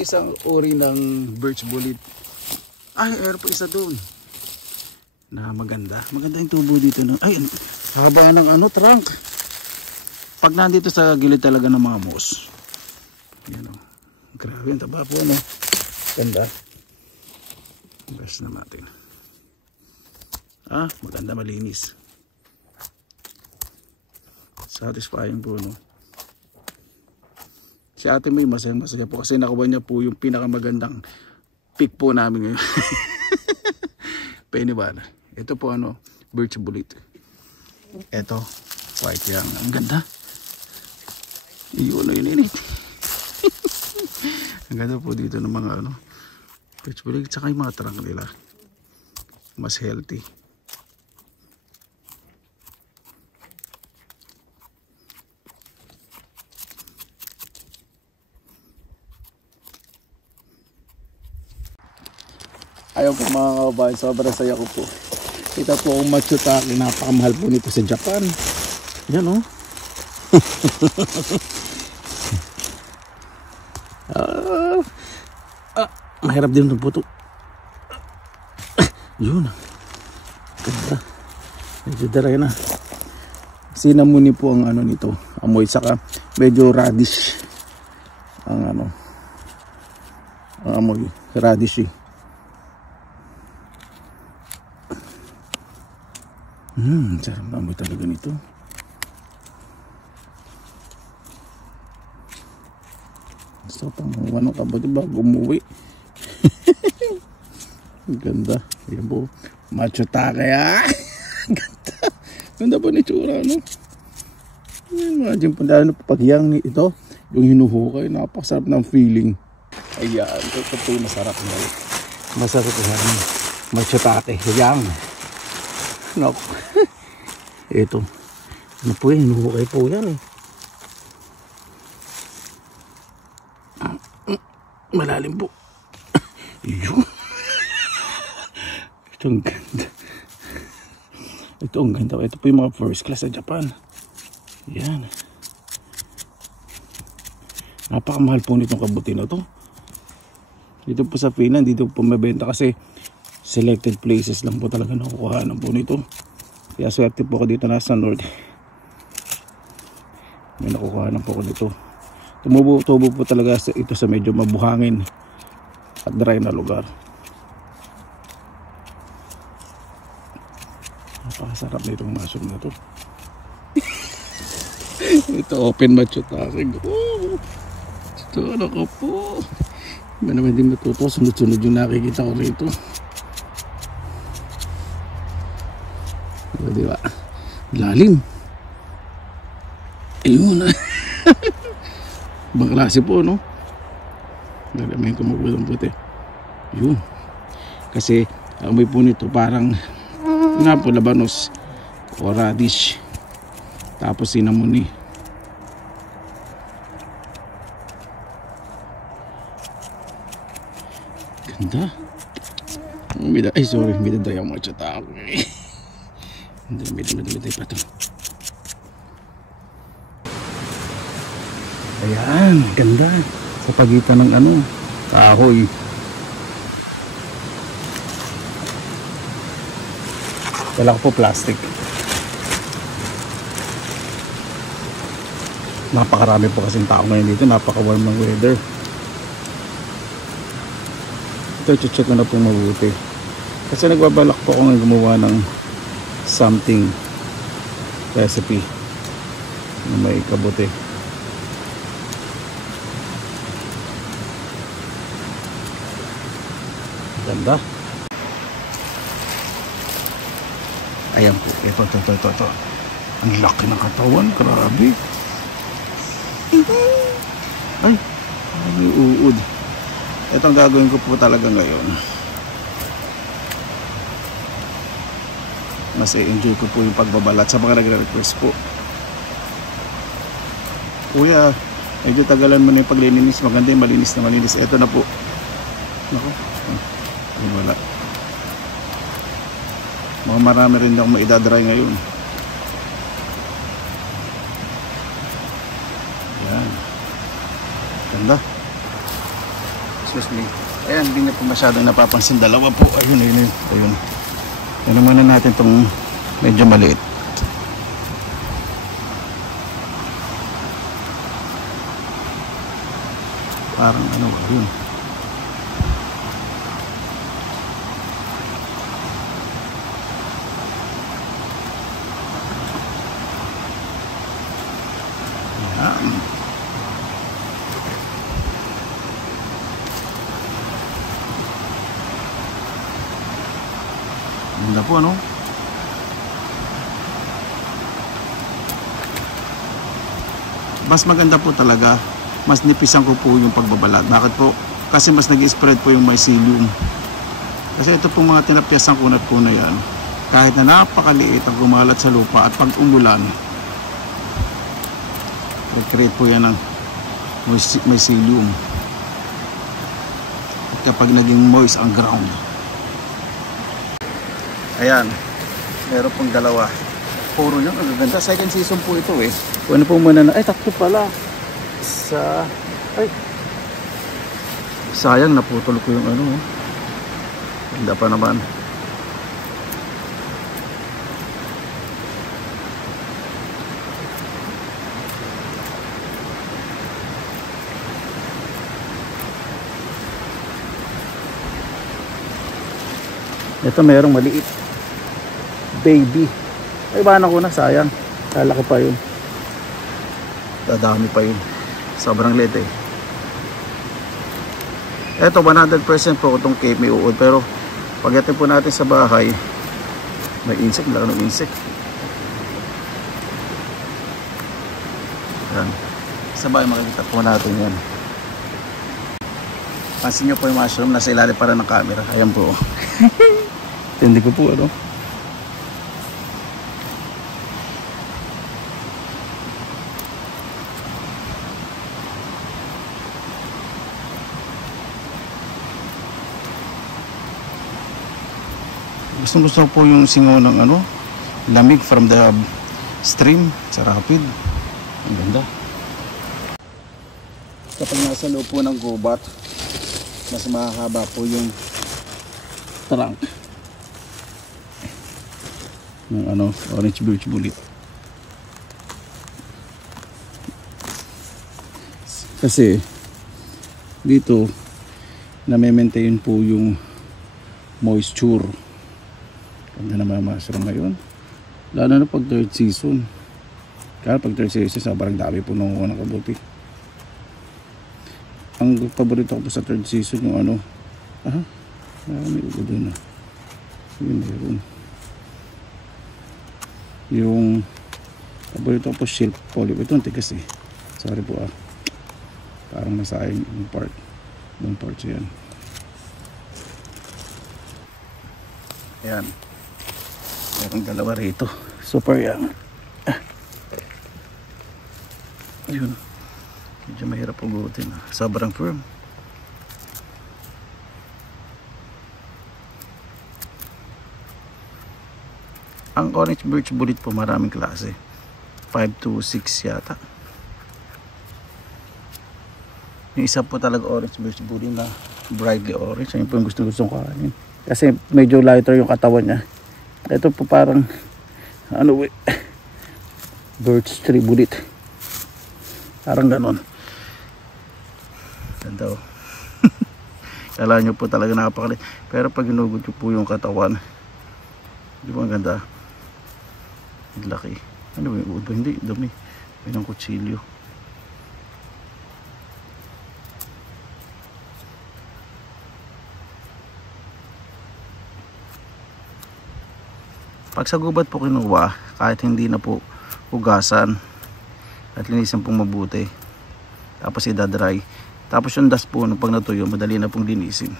isang uri ng birch bullet. Ay, air po isa doon. Na maganda. Maganda yung tubo dito. No? Ay, haba ng ano, trunk. Pag nandito sa gilid talaga ng mga moss. Yan o. Grabe, yung taba po, no? Ganda. Best na natin. Ah, maganda, malinis. Satisfying po, no? Si ate May masaya po kasi nakuha niya po yung pinakamagandang pick po namin ngayon. Penny ba? Ito po ano, birch bullet. Ito, white yang. Ang ganda. Iyon na yun. Ang ganda po dito ng mga ano, birch bullet. Tsaka yung mga trunk nila. Mas healthy. Ayaw po mga kababayan, sobrang saya ko po. Kita po ang matsutake, napakamahal po nito sa Japan. Yan o. Mahirap din itong puto. Yun. Ganda. Medyo daray na. Sinamuni po ang ano nito. Amoy, saka medyo radish. Ang ano. Ang amoy. Radish eh. Sarap na amoy talaga nito. Gusto pang ano ka ba diba? Gumuwi. Ganda. Yan po. Matsutake ya. Ganda. Ganda po ni tsura, no? Imagine po dahil pag yang ito, yung hinuhukay, napakasarap ng feeling. Ayan. Ito po yung masarap na. Masarap po yan. Matsutake. Yang. No. Ito. Ano po yan? Hinuhukay po yan eh. Malalim po. Yun. Ito ang ganda. Ito ang ganda. Ito po yung mga first class sa Japan. Yan. Napakamahal po nitong kabuti na to. Dito po sa Finland, dito po mabenta kasi selected places lang po talaga nakukuha po nito. Kaya swerte po ako dito nasa north. May nakukuha po ako dito. Tumubo po talaga ito sa medyo mabuhangin at dry na lugar. Napakasarap na itong mushroom na to. Ito open matsutake. Ito ano ko po. Iba naman din natuto. Sunod-sunod yung nakikita ko rito. Diba? Lalim. Ayun. Ibang klase po, no? Lalamin ko magulong puti. Yun. Kasi amoy po nito parang nga po labanos o radish. Tapos sinamuni. Ganda. Ay sorry, midadry ang mga tsata ako. Medyo pa ito. Ayan, ganda. Sa pagitan ng ano, kahoy. Wala ko po plastic. Napakarami po kasing tao ngayon dito. Napaka-warm ng weather. Ito, check ko na po mabuti. Kasi nagbabalak po ako ng gumawa ng something recipe na may kabuti. Ganda. Ayan po. Ito. Ang laki ng katawan. Grabe. Ay. May uod. Ito ang gagawin ko po talaga ngayon. Mas i-enjoy ko po yung pagbabalat sa mga nagre-request po. Kuya, medyo tagalan mo na yung paglilinis. Maganda yung malinis na malinis. Ito na po. Naku. Ay, wala. Mga marami rin akong maidadry ngayon. Yan. Ganda. Excuse me. Ayan, hindi na po masyadong napapansin. Dalawa po. Ayun. Ano muna natin itong medyo maliit. Parang ano, yun. Ayan. Ganda po, ano? Mas maganda po talaga. Mas nipisan ko po yung pagbabalat. Bakit po? Kasi mas nag-spread po yung mycelium. Kasi ito pong mga tinapyasang kunat po na yan, kahit na napakaliit ang gumalat sa lupa at pag umulan, mag-create po yan ng mycelium. At kapag naging moist ang ground, ayan, meron pong dalawa. Puro yan, ang ganda. Second season po ito eh. Ano po muna na, ay tatlo pala. Ay, sayang, naputol ko yung ano. Ganda pa naman. Ito merong maliit baby. Ay, bahan ko na, sayang. Lalaki pa yun. Dadami pa yun. Sobrang liit eh. Ito 100% po itong cave may uod. Pero pagdating po natin sa bahay, may insect. Lalo ng insect. Yan. Sa bahay makikita po natin yan. Pansin nyo po yung mushroom. Nasa ilalim para ng camera. Ayan po. Tindi ko po ano. Gusto po yung singaw ng ano, lamig from the stream sa rapid. Ang ganda. Kapag nasa loob po ng gubat, mas mahaba po yung trunk ng ano, orange birch bullet. Kasi dito na-maintain po yung moisture. Ganda naman mushroom ngayon. Lalo na pag third season. Kaya pag third season, sobrang dami po nung unang kabuti. Ang paborito ko po sa third season yung ano. May ulo doon na. Yun, meron. Yung paborito ko po shield polyp. Ito ang tigas eh. Sorry po Parang nasayang yung part. Yung parts yan. Ayan. Merong dalawa rito. Super young. Yun. Medyo mahirap ugutin. Sobrang firm. Ang orange birch bullet po maraming klase. 5 to 6 yata. Yung isa po talaga orange birch bullet na brightly orange. Ayun po yung gustong kainin. Kasi medyo lighter yung katawan niya. Ito po parang ano birch tree bullet. Parang ganon. Ganda oh. Kala nyo po talaga napakalit. Pero pag inugod nyo po yung katawan, di ba ang ganda? Laki. Ano yung uod ba? Hindi, dami. May ng kutsilyo. Pag sa gubat po kinuha, kahit hindi na po hugasan at linisan pong mabuti, tapos idadry, tapos yung dust po pag natuyo, madali na pong linisin.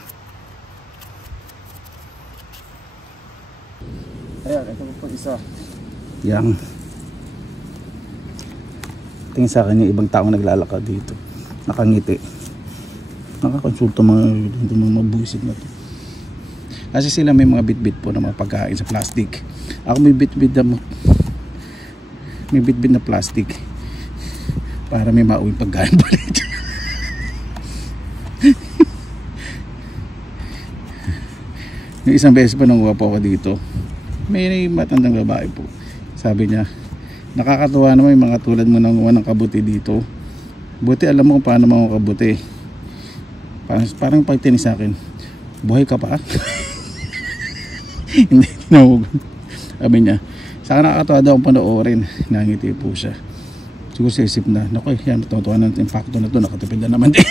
Ayan, ito po isa. Yang tingin sa akin yung ibang taong naglalakad dito, nakangiti, nakakonsulta mga mabuisit na to. Kasi sila may mga bit-bit po na mga pagkain sa plastic. Ako may bit-bit na plastic para may mauwing pagkain pa rin. Yung isang beses pa nang po ako dito, may matandang babae po. Sabi niya, nakakatuwa naman yung mga tulad mo nang ng kabuti dito. Buti alam mo kung paano mga kabuti. Parang pagtinis sa akin, buhay ka pa? Hindi tinawag. Sabi niya, saka nakakatawa daw ang panoorin. Nangiti po siya. Siguro sa isip na, naku, yan, totoo na yung fakto na to, nakatipid na naman din.